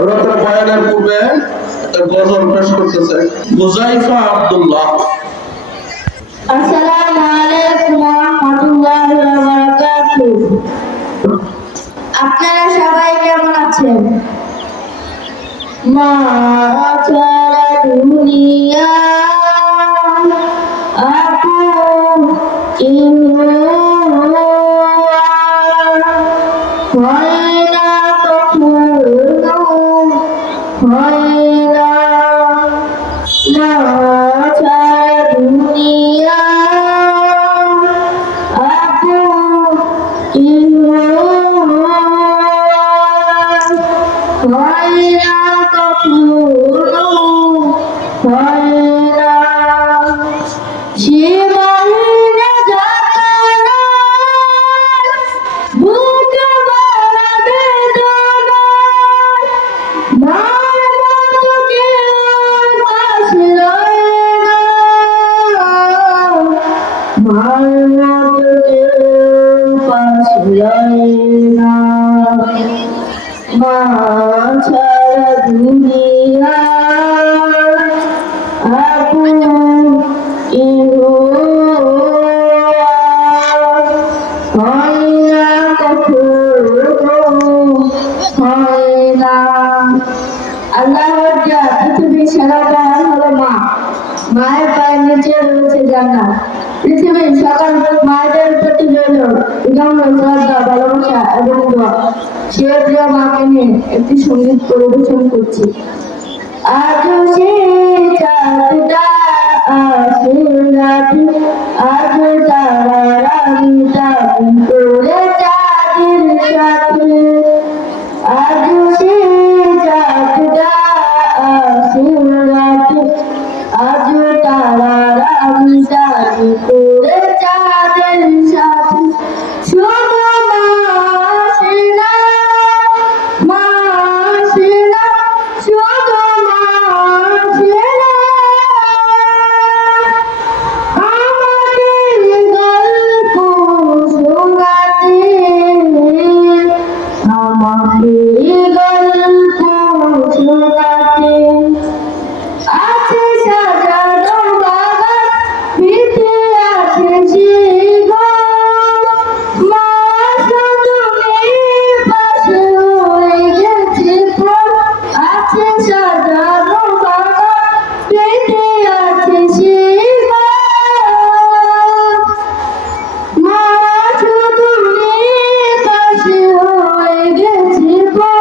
হযরতের বয়ানের পূর্বে একটা গজল পেশ করতেছে মুজাইফা আব্দুল্লাহ। আসসালামু আলাইকুম ওয়া রাহমাতুল্লাহি ওয়া বারাকাতুহু। আপনারা সবাই কেমন আছেন? মা ছাড়া দুনিয়া আপন কেউ হয় না কখনো, হয় না। মা ছাড়া দুনিয়া আপন কেউ হয় না কখনো, হয় না। সে মারিনা যাতনা বুক ভরা বেদনা, মার মতো কেউ পাশ রয় না, মার মতো কেউ পাশ রয় না। মা ছাড়া দুনিয়া আপন কেউ হয় না কখনো, হয় না। আল্লাহর দেয়া পৃথিবীর সেরা জাহান হলো মা। মায়ের পায়ের নিচে রয়েছে জান্নাত। পৃথিবীর সকল মায়েদের প্রতি রইল বিনম্র শ্রদ্ধা, ভালোবাসা এবং দোয়া। সে প্রিয় মাকে নিয়ে একটি সঙ্গীত পরিবেশন করছি। আজও সে চাঁদটা আসে রাতে, আজও তারারা মিতালি করে চাঁদের সাথে। আজও সে চাঁদটা আসে রাতে, আজও তারারা মিতালি করে চাঁদের সাথে। শুধু মা আসে না, মা আসে না, শুধু মা আসে না। আমাদের গল্প শোনাতে, আমাদের গল্প শোনাতে। আছে সাজানো বাগান, ভিতে আছে শিকড়, মা শুধু মেয়ের পাশে হয়ে গেছে পর। আছে সাজানো বাগান, ভিতে আছে শিকড়, মা শুধু মেয়ের পাশে হয়ে গেছে পর।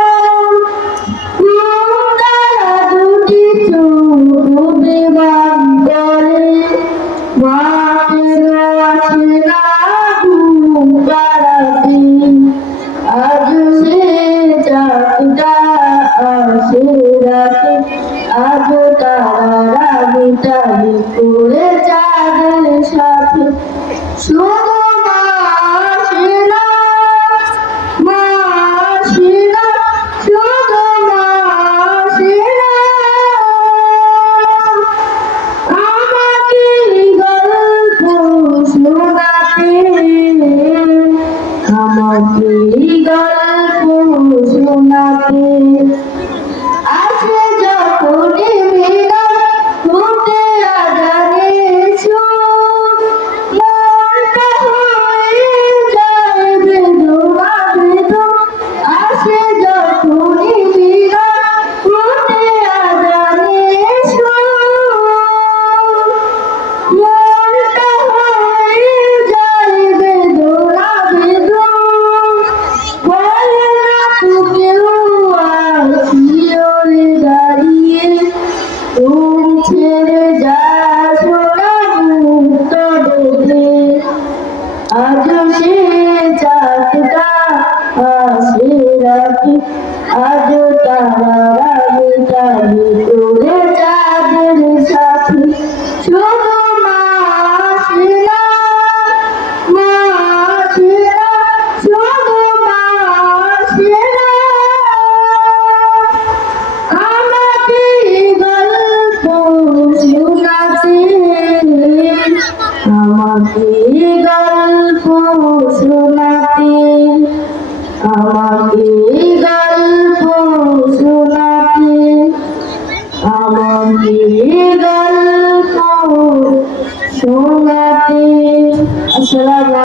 তারা দুটি চোখ বিমান করে, মা কেন আসে না ঘুম পাড়াতে। আজও সে চাঁদটা আসে রাতে, আজও তারারা মিতালি করে চাঁদের সাথে। শুধু মা আসে না, মা আসে না, শুধু মা আসে না। আমাকে গল্প শোনাতে, আমাকে গল্প শোনাতে। আসে যখনই বিদায়, ঘুমতে আজানে সুর, মনটা হয়ে যায় বেদনা বেদন। আসে যখনই বিদায়, ঘুমতে আজানে সুর, মনটা হয়ে যায় বেদনা বেদন। বলে না তো কেউ আর শিয়রে দাঁড়িয়ে, ঘুম ছেড়ে যা সোনা মুক্ত বেঁধে। আজও সে চাঁদটা আসে রাতে, আজও তারারা মিতালি করে চাঁদের সাথে। শুধু মা আসে না, মা আসে না, শুধু মা আসে না। আমাকে গল্প শোনাতে, আমাকে গল্প শোনাতে, আমাকে গল্প শোনাতে। গল্প শোনাতে। আসসালামু